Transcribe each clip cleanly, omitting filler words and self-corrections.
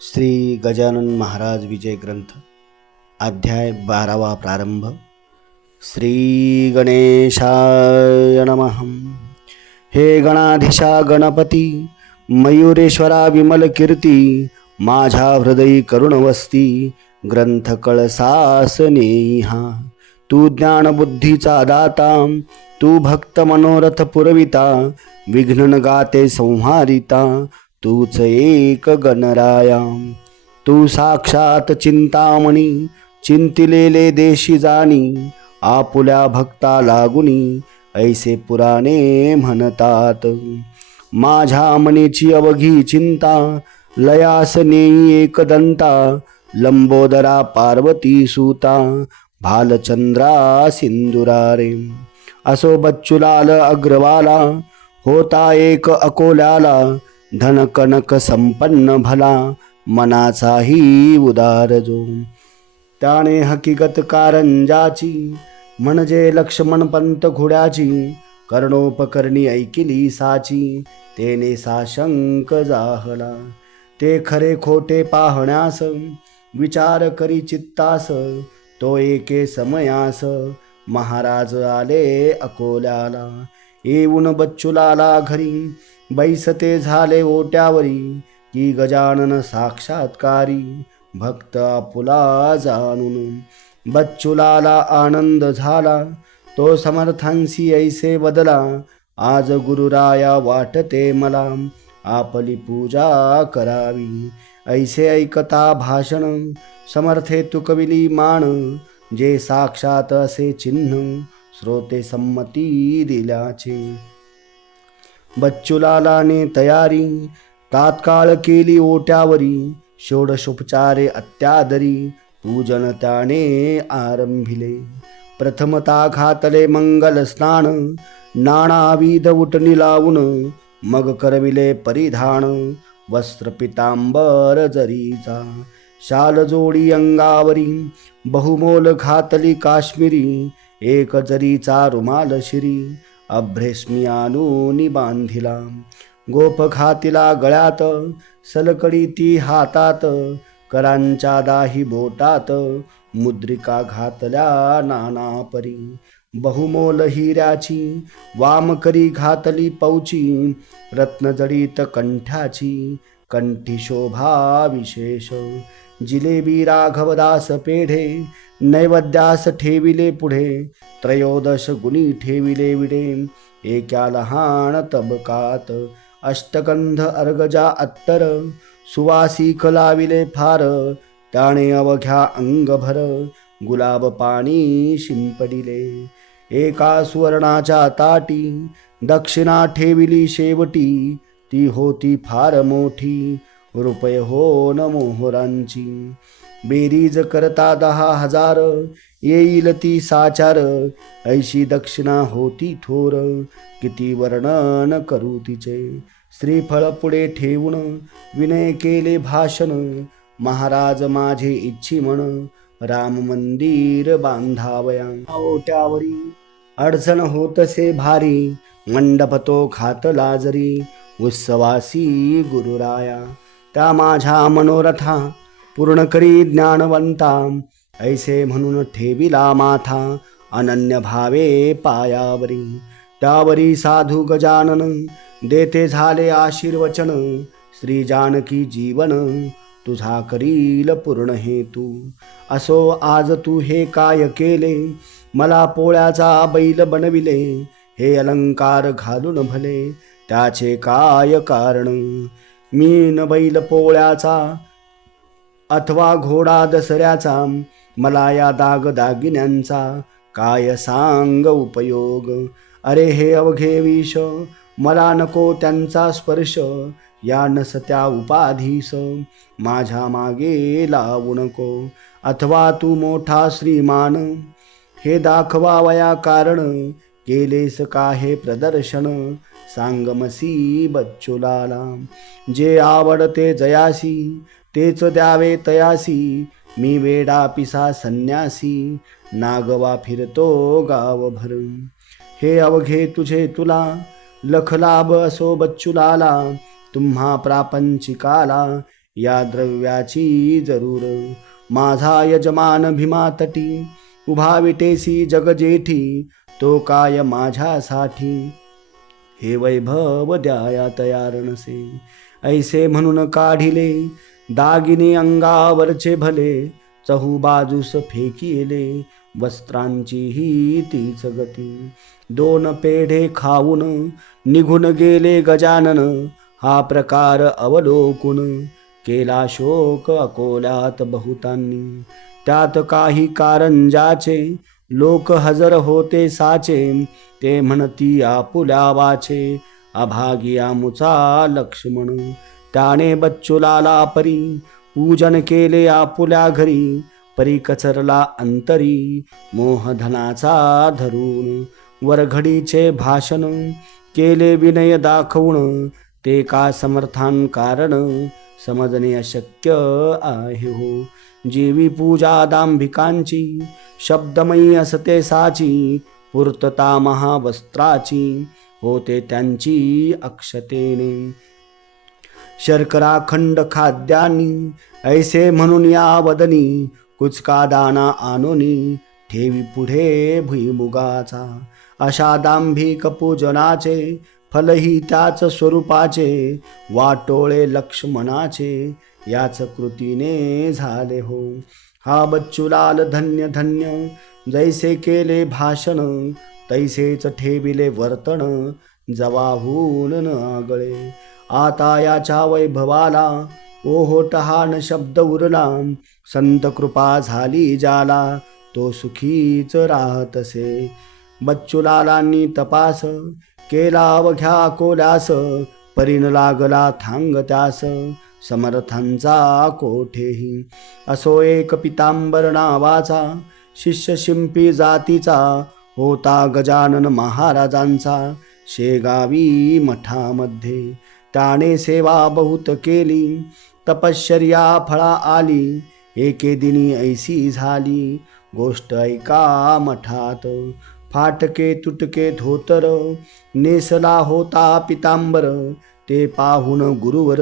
श्री गजानन महाराज विजय ग्रंथ अध्याय 12वा प्रारंभ. श्री गणेशाय नमः. हे गणाधीशा गणपती, मयुरेश्वरा विमल कीर्ती, माझ्या हृदयी करुण वस्ती, ग्रंथ कळसासनेहा. तू ज्ञान बुद्धीचा दाता, तू भक्त मनोरथ पुरविता, विघ्न गाते संहारिता, तूच एक गणराया. तू साक्षात चिंतामणी, चिंतिलेले देशी जाणी, आपुल्या भक्ता लागुनी, ऐसे पुराणे म्हणतात. माझ्या मनीची अवघी चिंता, लयास नेई एकदंता, लंबोदरा पार्वती सुता, भालचंद्रा सिंदुरारे. असो बच्चूलाल अग्रवाला, होता एक अकोल्याला, धन कनक संपन्न भला, मनाचाही उदार जो. त्याने हकीकत कारंजाची, म्हणजे लक्ष्मण पंत घोड्याची, कर्णोपकरणी ऐकिली साची, तेने साशंक जाहला. ते खरे खोटे पाहण्यास, विचार करी चित्तास, तो एके समयास, महाराज आले अकोल्याला. येऊन बच्चूलाला घरी, बैसते झाले ओट्यावरी, की गजानन साक्षात्कारी, भक्त आपुला जाणून. बच्चूलाला आनंद झाला, तो समर्थांसी ऐसे बदला, आज गुरुराया वाटते मला, आपली पूजा करावी. ऐसे ऐकता भाषण, समर्थे तुकविली मान, जे साक्षात असे चिन्ह, श्रोते संमती दिल्याचे. बच्चूलालाने तयारी, तात्काळ केली ओट्यावरी, षोडशोपचारे अत्यादरी, पूजन त्याने आरंभिले. प्रथमता घातले मंगल स्नान, नानाविध उटणी लावून, मग करविले परिधान, वस्त्र पितांबर जरीचा, शाल जोडी अंगावरी, बहुमोल घातली काश्मीरी, एक जरीचा रुमाल शिरी, अभ्रेस्मी आणून बांधिला. गोप घातिला गळ्यात, सलकडी ती हातात, करांच्या दाही बोटात, मुद्रिका घातल्या नाना परी, बहुमोल हिऱ्याची, वामकरी घातली पौची, रत्नजडित कंठ्याची, कंठी शोभा विशेष. जिलेबी राघवदास पेढे, नैवेद्यास ठेविले पुढे, त्रयोदश गुणी ठेविले विडे, एका लहान तबकात, अष्टगंध अर्गजा अत्तर, सुवासिक लाविले फार, त्याने अवघ्या अंगभर, गुलाब पाणी शिंपडिले. एका सुवर्णाच्या ताटी, दक्षिणा ठेविली शेवटी, ती होती फार मोठी, रुपये होन मोहरांची. बेरीज करता 10,000, येईल ती साचार, ऐशी दक्षिणा होती थोर, किती वर्णन करू तिचे. श्रीफळ पुढे ठेवून, विनय केले भाषण, महाराज माझे इच्छी म्हण, राम मंदिर बांधावया. ओट्यावरी अडचण होतसे भारी, मंडप तो घातला जरी, उत्सवासी गुरुराया. त्या माझ्या मनोरथा, पूर्ण करी ज्ञानवंता, ऐसे म्हणून ठेविला माथा, अनन्य भावे पायावरी. त्यावरी साधू गजानन, देते झाले आशीर्वचन, श्री जानकी जीवन, तुझा करील पूर्ण हेतू. असो आज तू हे काय केले, मला पोळ्याचा बैल बनविले, हे अलंकार घालून भले, त्याचे काय कारण. मी न बैल पोळ्याचा, अथवा घोडा दसऱ्याचा, मला या दागिन्यांचा, काय सांग उपयोग. अरे हे अवघे विष, मला नको त्यांचा स्पर्श, या नसत्या उपाधीस, माझ्या मागे लावू नको. अथवा तू मोठा श्रीमान, हे दाखवावया कारण, केलेस का हे प्रदर्शन, सांगमसी बच्चूलाला. जे आवडते जयासी, तेच द्यावे तयासी, मी वेडा पिसा संन्यासी, नागवा फिरतो गावभर. हे अवघे तुझे तुला, लखलाभ असो बच्चूलाला, तुम्हा प्रापंचिकाला, या द्रव्याची जरूर. माझा यजमान भीमातटी उभा विटेसी जगजेठी, तो काय माझ्यासाठी. हे वैभव द्याया तयार नसे, ऐसे म्हणून काढिले दागिने अंगावरचे भले. चहू बाजूस फेकिले वस्त्रांची ही तीच गती. दोन पेढे खाऊन निघून गेले गजानन, हा प्रकार अवलोकून केला शोक अकोल्यात बहुतांनी. त्यात काही कारंजाचे लोक हजर होते साचे, ते म्हणती आपुल्या वाचे अभागिया मुचा लक्ष्मण. त्याने बच्चूलाला परी पूजन केले आपुल्या घरी, परी कचरला अंतरी मोहधनाचा धरून. वरघडीचे भाषण केले विनय दाखवून, ते का समर्थान कारण समजणे अशक्य आहे हो. जीवी पूजा दांभिकांची शब्दमयी असते साची, पूर्तता महावस्त्राची होते त्यांची अक्षतेने. शर्करा खंड खाद्यानी ऐसे म्हणून या वदनी, कुचका दाना आणोनी ठेवी पुढे भुईमुगाचा. अशा दांभिक पूजनाचे फलही त्याच स्वरूपाचे, वाटोळे लक्ष्मणाचे याच कृतीने झाले हो. हा बच्चूलाल धन्य धन्य, जैसे केले भाषण तैसेच ठेविले वर्तन, जवाहून न आगळे. आता याच्या वैभवाला ओहोटहान शब्द उरला, संत कृपा झाली ज्याला तो सुखीच राहतसे. बच्चूलालांनी तपास केला अवघ्या कोल्यास, परीन लागला थांग त्यास समर्थांचा कोठेही. असो एक पितांबर नावाचा शिष्य शिंपी जातीचा, होता गजानन महाराजांचा शेगावी मठामध्ये. त्याने सेवा बहुत केली तपश्चर्या फळा आली, एके दिनी ऐसी झाली गोष्ट ऐका मठात. फाटके तुटके धोतर नेसला होता पितांबर, ते पाहून गुरुवर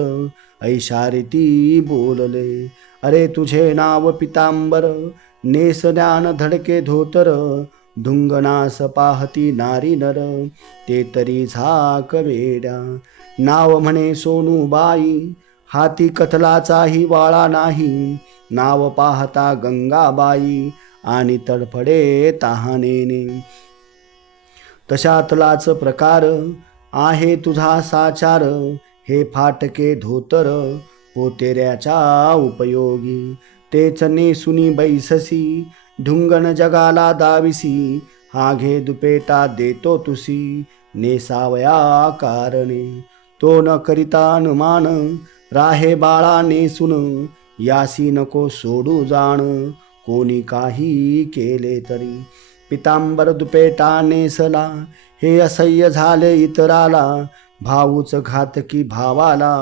ऐशारीती बोलले. अरे तुझे नाव पितांबर, नेस ज्ञान धडके धोतर. धुंगणास पाहती नारी नर, ते तरी झाक वेड्या. नाव म्हणे सोनूबाई, हाती कथलाचाही वाळा नाही. नाव पाहता गंगाबाई, आणि तडफडे तहानेने. तशातलाच प्रकार आहे तुझा साचार, हे फाटके धोतर पोतेऱ्याच्या उपयोगी. तेच नेसुनी बैससी ढुंगण जगाला दाविसी, हा घे दुपेटा देतो तुसी नेसावया कारणे. तो न करिता अनुमान राहे बाळा नेसून, यासी नको सोडू जाण कोणी काही केले तरी. पितांबर दुपेटा नेसला हे असह्य झाले इतराला, भाऊच घातकी भावाला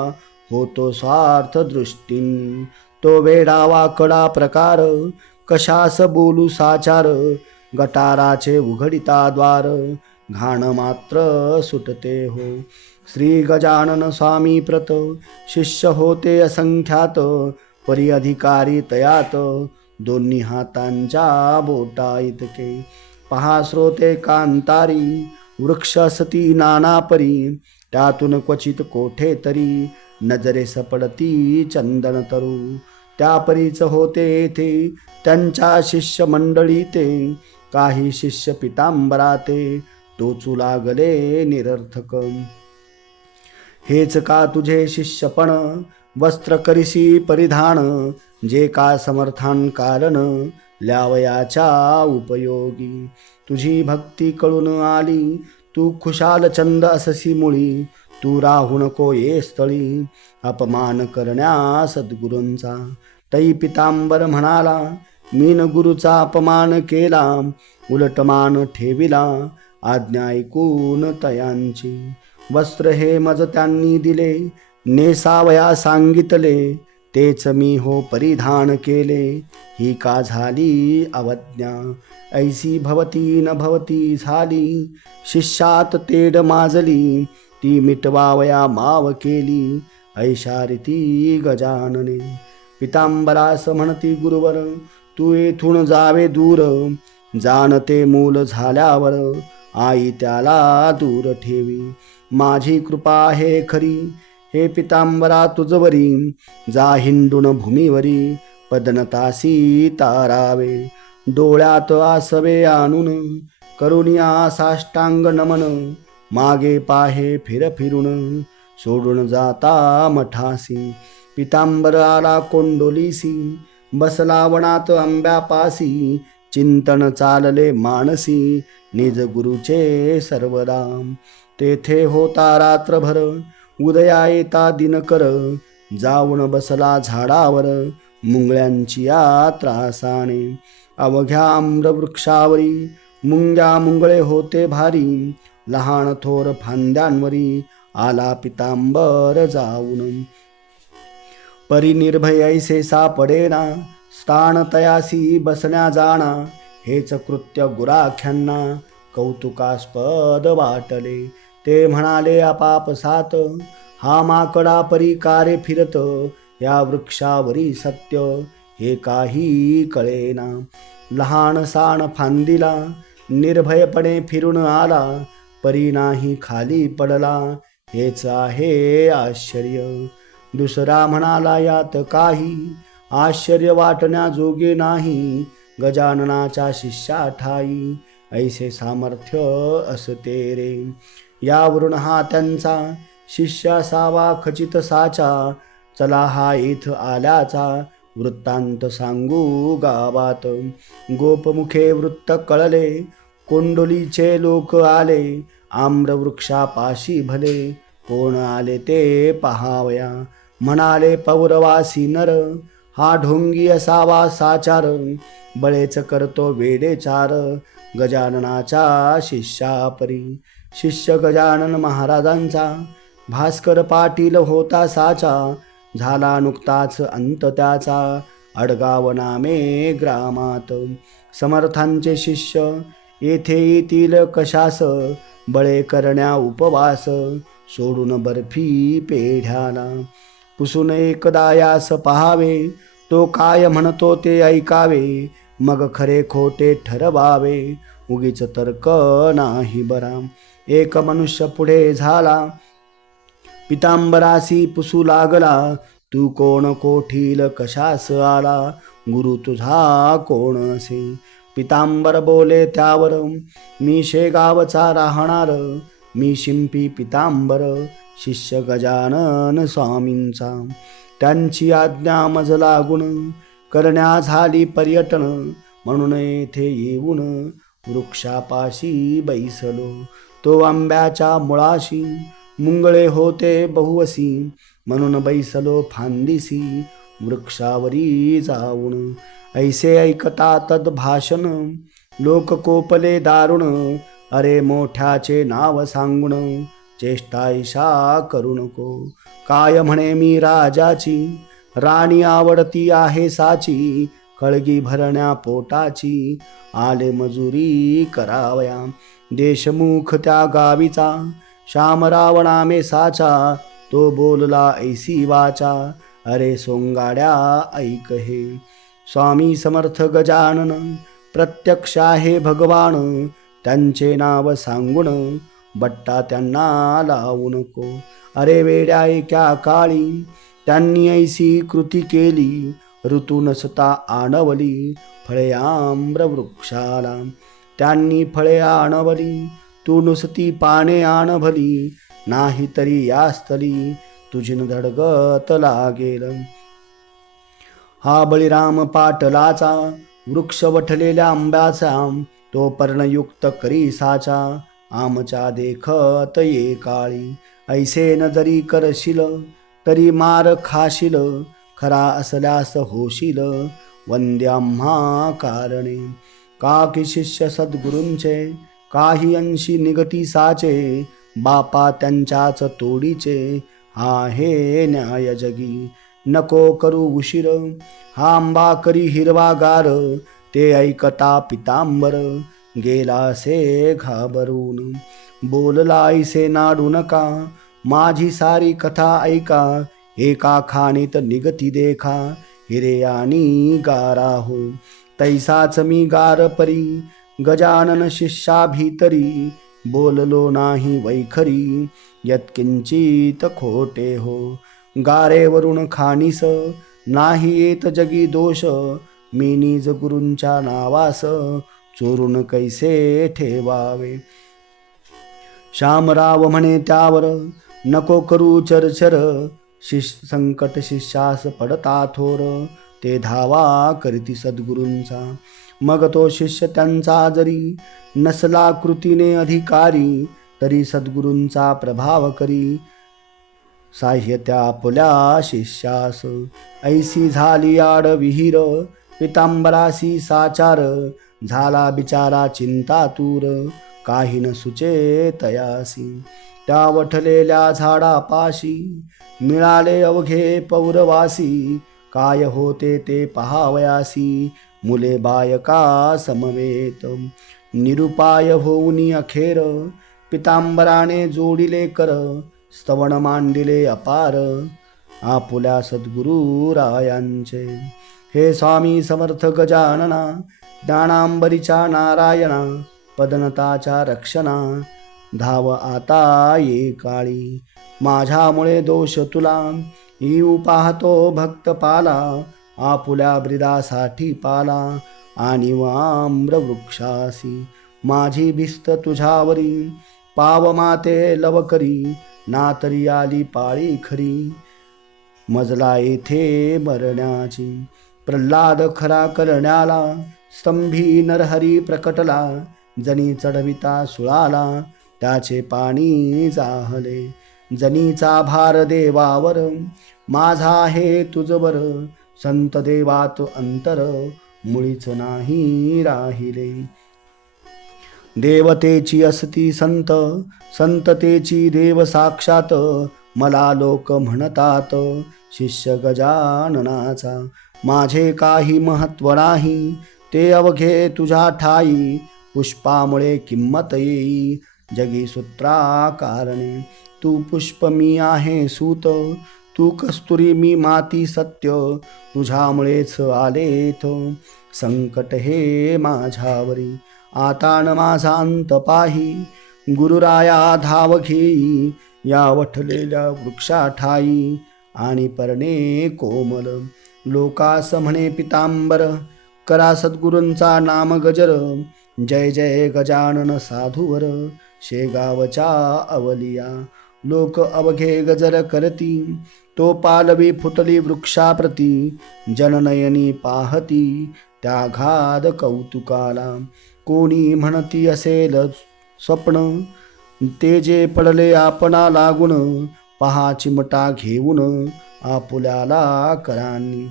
होतो स्वार्थ दृष्टीन. तो वेडा वाकडा प्रकार कशास बोलू साचार, गटाराचे उघडिता द्वार घाण मात्र सुटते हो. श्री गजानन स्वामी प्रत शिष्य होते असंख्यात, परी अधिकारी तयात दोन्ही हातांच्या बोटा इतके. पहा श्रोते कांतारी वृक्ष असती नाना परी, त्यातून क्वचित कोठे तरी नजरे सपडती चंदन तरू. त्या परीच होते येथे त्यांच्या शिष्य मंडळी ते, काही शिष्य पितांबराते टोचू लागले निरर्थक. हेच का तुझे शिष्यपण वस्त्र करिसी परिधान, जे का समर्थान कारण ल्यावयाच्या उपयोगी. तुझी भक्ती कळून आली तू खुशाल चंद अससी मुळी, तू राहू नको ये स्थळी अपमान करण्या सद्गुरूंचा. तै पितांबर म्हणाला मीन गुरुचा अपमान केला, उलटमान ठेविला आज्ञा ऐकून तयांची. वस्त्र हे मज त्यांनी दिले नेसावया सांगितले, तेच मी हो परिधान केले ही का झाली अवज्ञा. ऐसी भवती न भवती झाली शिष्यात तेड माजली, ती मिटवावया माव केली ऐशा रीती गजानने. पितांबरास म्हणती गुरुवर, तू येथून जावे दूर. जाणते मूल झाल्यावर आई त्याला दूर ठेवी. माझी कृपा आहे खरी हे पितांबरा तुझवरी. जा हिंडून भूमीवरी पदनतासी तारावे. डोळ्यात आसवे आणून करुनिया साष्टांग नमन. मागे पाहे फिर फिरून सोडून जाता मठासी. पितांबर आला कोंडोलीसी बसला वनात आंब्यापासी. चिंतन चालले मानसी निज गुरुचे सर्वदा. तेथे होता रात्रभर उदया येता दिनकर. जाऊन बसला झाडावर मुंगळ्यांची त्रासाने. अवघ्या आम्रवृक्षावरी मुंग्या मुंगळे होते भारी. लहान थोर फांद्यांवरी आला पितांबर जाऊन. परिनिर्भय ऐसे सापडेना स्थान तयासी बसण्या जाणा. हेच कृत्य गुराख्यांना कौतुकास्पद वाटले. ते म्हणाले आपापसात, हा माकडा परी कारे फिरत. या वृक्षावरी सत्य हे काही कळेना. लहान साण फांदीला निर्भयपणे फिरून आला. परी नाही खाली पडला हेच आहे आश्चर्य. दुसरा म्हणाला यात काही आश्चर्य वाटण्याजोगे नाही. गजाननाच्या शिष्या ठाई ऐसे सामर्थ्य असते रे. यावरून हा त्यांचा शिष्य असावा खचित साचा. चला हा इथ आल्याचा वृत्तांत सांगू गावात. गोपमुखे वृत्त कळले कोंडोलीचे लोक आले. आम्रवृक्षापाशी भले कोण आले ते पहावया. म्हणाले पौरवासी नर, हा ढोंगी असावा साचार. बळेच करतो वेडेचार गजाननाच्या शिष्यापरी. शिष्य गजानन महाराजांचा भास्कर पाटील होता साचा. झाला नुकताच अंत त्याचा अडगाव नामे ग्रामात. समर्थांचे शिष्य येथे येतील कशास. बळे करण्या उपवास सोडून बर्फी पेढ्याला. पुसून एकदा यास पहावे तो काय म्हणतो ते ऐकावे. मग खरे खोटे ठरवावे उगीच तर्क नाही बरा. एक मनुष्य पुढे झाला पितांबरासी पुसू लागला. तू कोण कोठील कशास आला गुरु तुझा कोण असे. पितांबर बोले त्यावर, मी शेगावचा राहणार. मी शिंपी पितांबर शिष्य गजानन स्वामींचा. त्यांची आज्ञा मज लागून करण्या झाली पर्यटन. म्हणून येथे येऊन वृक्षापाशी बैसलो. तो आंब्याच्या मुळाशी मुंगळे होते बहुवसी. म्हणून बैसलो फांदीसी वृक्षावरी जाऊन. ऐसे ऐकता तद्भाषण लोक कोपले दारुण. अरे मोठ्याचे नाव सांगून चेष्टा ईशा करू नको. काय म्हणे मी राजाची राणी आवडती आहे साची. कळगी भरण्या पोटाची आले मजुरी करावया. देशमुख त्या गावीचा शामराव नामे साचा. तो बोलला ऐसी वाचा, अरे सोंगाड्या ऐक हे. स्वामी समर्थ गजानन प्रत्यक्ष आहे भगवान. त्यांचे नाव सांगून बट्टा त्यांना लावू नको. अरे वेड्या एका काळी त्यांनी ऐसी कृती केली. ऋतू नसता आणवली फळे आम्रवृक्षाला. त्यांनी फळे आणवली तू नुसती पाने आणभली. नाही तरी यास्तली तुझीन धडगत लागेल. हा बळीराम पाटलाचा वृक्ष वठलेल्या आंब्याचा. तो पर्णयुक्त करी साचा आमच्या देखत ये काळी. ऐसे न जरी करशील तरी मार खाशील. खरा असल्यास होशील वंद्य आम्हा कारणे. काकी शिष्य सद्गुरूंचे काही अंशी निगती साचे. बापा त्यांच्याच तोडीचे हा हे न्याय जगी. नको करू उशीर हा आंबा करी हिरवागार. ते ऐकता पितांबर गेलासे घाबरून. बोलला ऐसे नाडू नका माझी सारी कथा ऐका. एका खाणीत निगती देखा, हिरे आणि गारा हो. तैसाच मी गार परी, गजानन शिष्या भीतरी, बोललो नाही वैखरी, यत्किंचित खोटे हो. गारेवरून खाणीस, नाही येत जगी दोष, मी निज गुरूंच्या नावास, चोरून कैसे ठेवावे. श्यामराव म्हणे त्यावर, नको करू चरचर, संकट शिष्यास पडता थोर, ते धावा करीती सद्गुरूंचा. मग तो शिष्य त्यांचा जरी, नसला कृतीने अधिकारी, तरी सद्गुरूंचा प्रभाव करी, साह्य त्या आपल्या शिष्यास. ऐसी झाली आड विहीर, पितांबरासी साचार, झाला बिचारा चिंतातूर, काही न सुचे तयासी. त्या वठलेल्या झाडापाशी, मिळाले अवघे पौरवासी, काय होते ते पहावयासी, मुले बायका समवेत. निरुपाय होऊनी अखेर, पितांबराने जोडिले कर, स्तवन मांडिले अपार, आपुल्या सद्गुरु रायांचे. हे स्वामी समर्थ गजानना, ज्ञानांबरीच्या नारायणा, पदनताच्या रक्षणा, धाव आता ये काळी. माझ्यामुळे दोष तुला, येऊ पाहतो भक्त पाला, आपुल्या ब्रिदासाठी पाला, आणि आम्र वृक्षासी. माझी भिस्त तुझ्यावरी, पाव माते लवकरी, ना तरी आली पाळी खरी, मजला येथे मरण्याची. प्रल्हाद खरा करण्याला, स्तंभी नरहरी प्रकटला, जनी चढविता सुळाला, त्याचे पाणी जाहले. जनीचा भार देवावर, माझा आहे तुझवर, संत देवात अंतर, मुळीच नाही राहिले. देवतेची असती संत, संततेची देव साक्षात, मला लोक म्हणतात शिष्य गजाननाचा. माझे काही महत्व नाही, ते अवघे तुझ्या ठाई, पुष्पामुळे किंमत येई, जगी सूत्रा कारणे. तू पुष्प मी आहे सूत, तू कस्तुरी मी माती सत्य, तुझ्यामुळेच आलेथ संकट हे माझ्यावरी. आता न माझा अंत पाही, गुरुराया धाव घेई, या वठलेल्या वृक्षा ठाई, आणि परणे कोमल. लोकास म्हणे पितांबर, करा सद्गुरूंचा नाम गजर, जय जय गजानन साधूवर, शेगावच्या अवलिया. लोक अवघे गजर करती, तो पालवी फुटली वृक्षाप्रती, जननयनी पाहती, त्या घाद कौतुकाला. कोणी म्हणती असेल स्वप्न, ते जे पडले आपणा लागून, पहा चिमटा घेऊन आपुल्याला करांनी.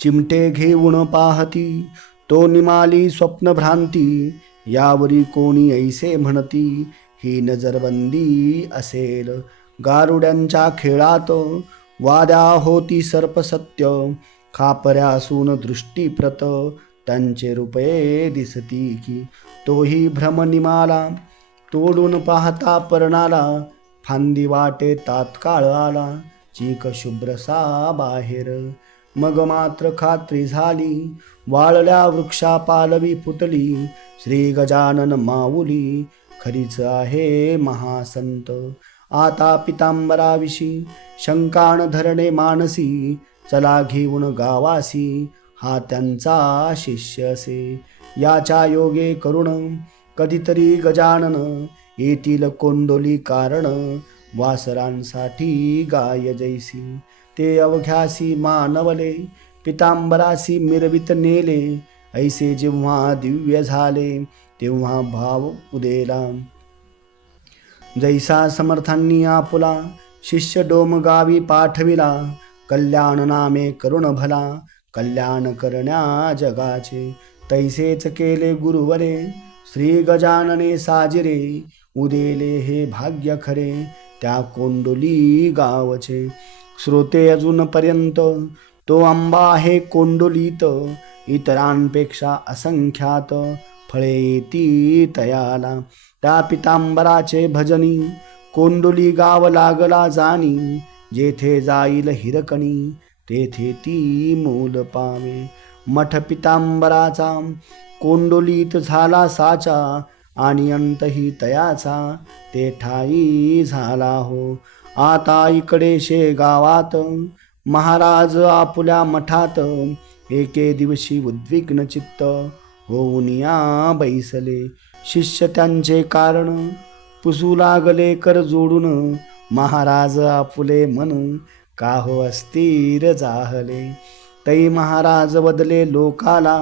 चिमटे घेऊन पाहती, तो निमाली स्वप्न भ्रांती, यावरी कोणी ऐसे म्हणती, ही नजरबंदी असेल. गारुड्यांच्या खेळात, वाद्या होती सर्पसत्य, खापऱ्यासून दृष्टीप्रत, त्यांचे रूपे दिसती की. तोही भ्रम निमाला, तोडून पाहता पर्णाला, फांदी वाटे तात्काळ आला, चीक शुभ्रसा बाहेर. मग मात्र खात्री झाली, वाळल्या वृक्षा पालवी फुटली, श्री गजानन माऊली, खरीच आहे महासंत. आता पितांबराविषयी शंकान धरणे मानसी, चला घेऊन गावासी, हा त्यांचा शिष्य असे. याच्या योगे करुण, कधीतरी गजानन, येतील कोंडोली कारण, वासरांसाठी गाय जैसी. ते अवघ्यासी मानवले, पितांबरासी मिरवित नेले, ऐसे जेव्हा दिव्य झाले, तेव्हा भाव उदेला. जैसा समर्थांनी आपुला, शिष्य डोमगावी पाठविला, कल्याण नामे करुण भला, कल्याण करण्या जगाचे. तैसेच केले गुरुवरे, श्री गजानने साजिरे, उदेले हे भाग्य खरे, त्या कोंडोली गावचे. श्रोते अजूनपर्यंत, तो आंबा आहे कोंडोलीत, इतरांपेक्षा असंख्यात, फळे येती तयाला. त्या पितांबराचे भजनी, कोंडोली गाव लागला जाणी, जेथे जाईल हिरकणी तेथे ती मूल पावे. मठ पितांबराचा कोंडोलीत झाला साचा, आणि अंतही तयाचा ते ठाई झाला हो. आता इकडे शेगावात महाराज आपुल्या मठात, एके दिवशी उद्विग्न चित्त होऊन या बैसले. शिष्य त्यांचे कारण पुसू लागले कर जोडून, महाराज आपुले मन का हो अस्थिर जाहले. तै महाराज बदले लोकाला,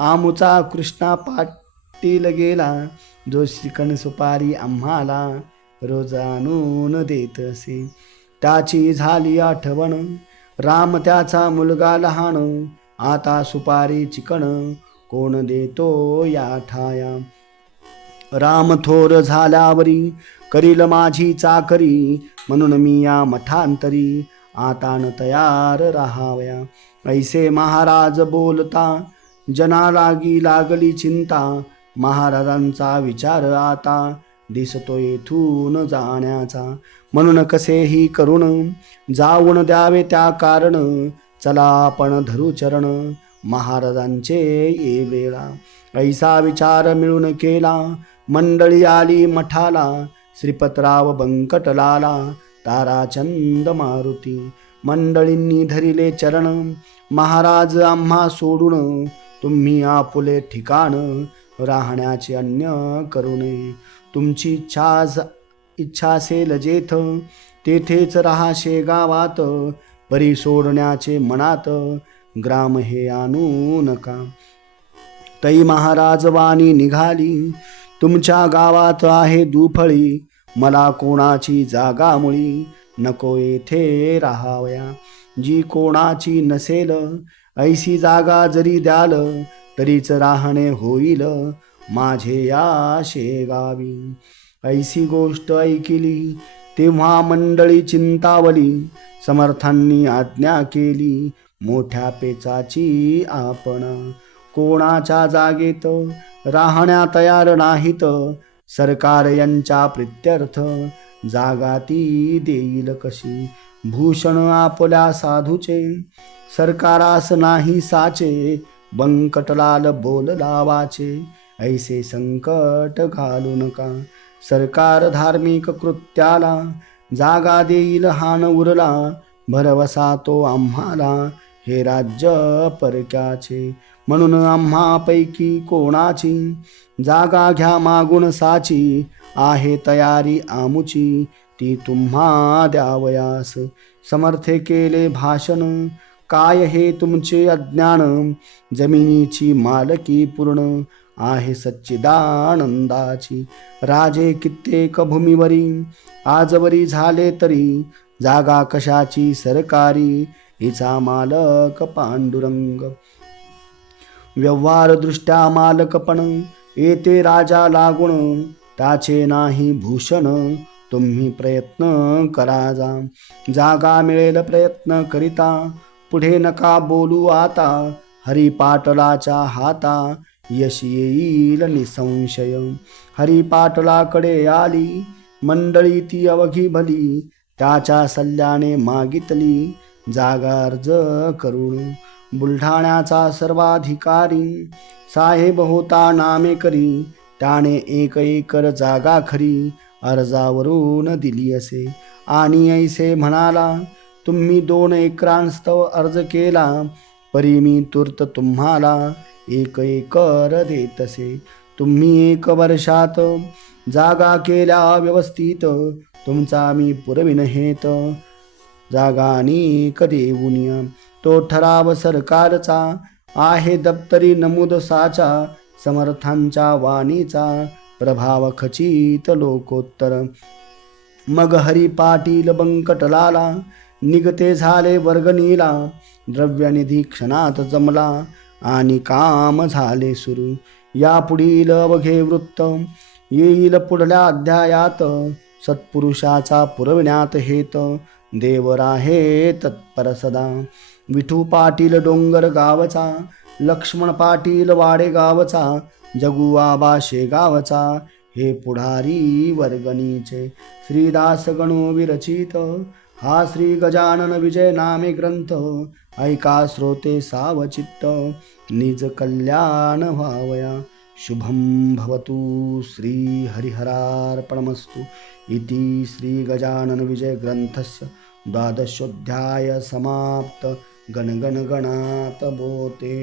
आमुचा कृष्णा पाटील गेला. जो श्रीखंड सुपारी आम्हाला रोज आणून देत असे. त्याची झाली आठवण, राम त्याचा मुलगा लहान. आता सुपारी चिकण कोण देतो या ठाया. राम थोर झाल्यावरी करील माझी चाकरी, म्हणून मी या मठांतरी आता न तयार राहावया. ऐसे महाराज बोलता जना लागली चिंता. महाराजांचा विचार आता दिसतो येथून जाण्याचा. म्हणून कसेही करून जाऊन द्यावे त्या कारण. चला आपण धरू चरण महाराजांचे ये वेळा. ऐसा विचार मिळून केला मंडळी आली मठाला. श्रीपतराव बंकटलाला ताराचंद मारुती. मंडळींनी धरिले चरण महाराज आम्हा सोडून. तुम्ही आपुले ठिकाण राहण्याचे अन्य करू नये. तुमची इच्छा असेल जेथ तेथेच राहा शेगावात. परी सोडण्याचे मनात ग्राम हे आणू नका. तै महाराज वाणी निघाली, तुमच्या गावात आहे दुफळी. मला कोणाची जागा मुळी नको येथे राहावया. जी कोणाची नसेल ऐशी जागा जरी द्याल, तरीच राहणे होईल माझे या शेगावी. ऐशी गोष्ट ऐकिली तेव्हा मंडळी चिंतावली. समर्थांनी आज्ञा केली मोठ्या पेचाची आपण. कोणाच्या जागेत राहण्या तयार नाहीत. सरकार यांच्या प्रित्यर्थ जागा ती देईल कशी. भूषण आपल्या साधूचे सरकारास नाही साचे. बंकटलाल बोलला वाचे ऐसे संकट घालू नका. सरकार धार्मिक कृत्याला जागा देईल हान उरला. भरवसा तो आम्हाला हे राज्य परक्याचे. म्हणून आम्हापैकी कोणाची जागा घ्या मागून साची. आहे तयारी आमुची ती तुम्हा द्यावयास. समर्थे केले भाषण काय हे तुमचे अज्ञान. जमिनीची मालकी पूर्ण आहे सच्चिदानंदाची. राजे कित्येक भूमीवरी आजवरी झाले तरी. जागा कशाची सरकारी हिचा मालक पांडुरंग. व्यवहार दृष्ट्या मालकपण येते राजा लागून. त्याचे नाही भूषण तुम्ही प्रयत्न करा जा. जागा मिळेल प्रयत्न करिता पुढे नका बोलू आता. हरिपाटलाच्या हाता यश येईल निसंशय. हरिपाटलाकडे आली मंडळी ती अवघी भली. त्याच्या सल्ल्याने मागितली जागा अर्ज करून. बुलढाण्याचा सर्वाधिकारी साहेब होता नामे करी. त्याने 1 एकर जागा खरी अर्जावरून दिली असे. आणि ऐसे म्हणाला तुम्ही 2 एकरांस्तव अर्ज केला. परी मी तूर्त तुम्हाला 1 एकर देत असे. तुम्ही 1 वर्षात जागा केल्या व्यवस्थित. तुमचा मी पुरविन हेत जागा अनेक देऊनिया. तो ठराव सरकारचा आहे दप्तरी नमूद साचा. समर्थांच्या वाणीचा प्रभाव खचित लोकोत्तर. मग हरी पाटील बंकटलाला निगते झाले वर्गणीला. द्रव्यनिधी क्षणात जमला आणि काम झाले सुरू. या पुढील अवघे वृत्त येईल पुढल्या अध्यायात. सत्पुरुषाचा पुरविण्यात हेत देवर आहे तत्पर सदा. विठू पाटील डोंगर गावचा. लक्ष्मण पाटील वाडे गावचा. जगू आबा शेगावचा हे पुढारी वर्गणीचे. श्रीदास गणो विरचित हा श्री गजानन विजय नामे ग्रंथ ऐका श्रोते सावचित्त निज कल्याण व्हावया शुभम भवतु श्री हरिहरार्पणमस्तु इति श्री गजानन विजय ग्रंथस्य द्वादशोऽध्याय समाप्त गण गण गणात बोते।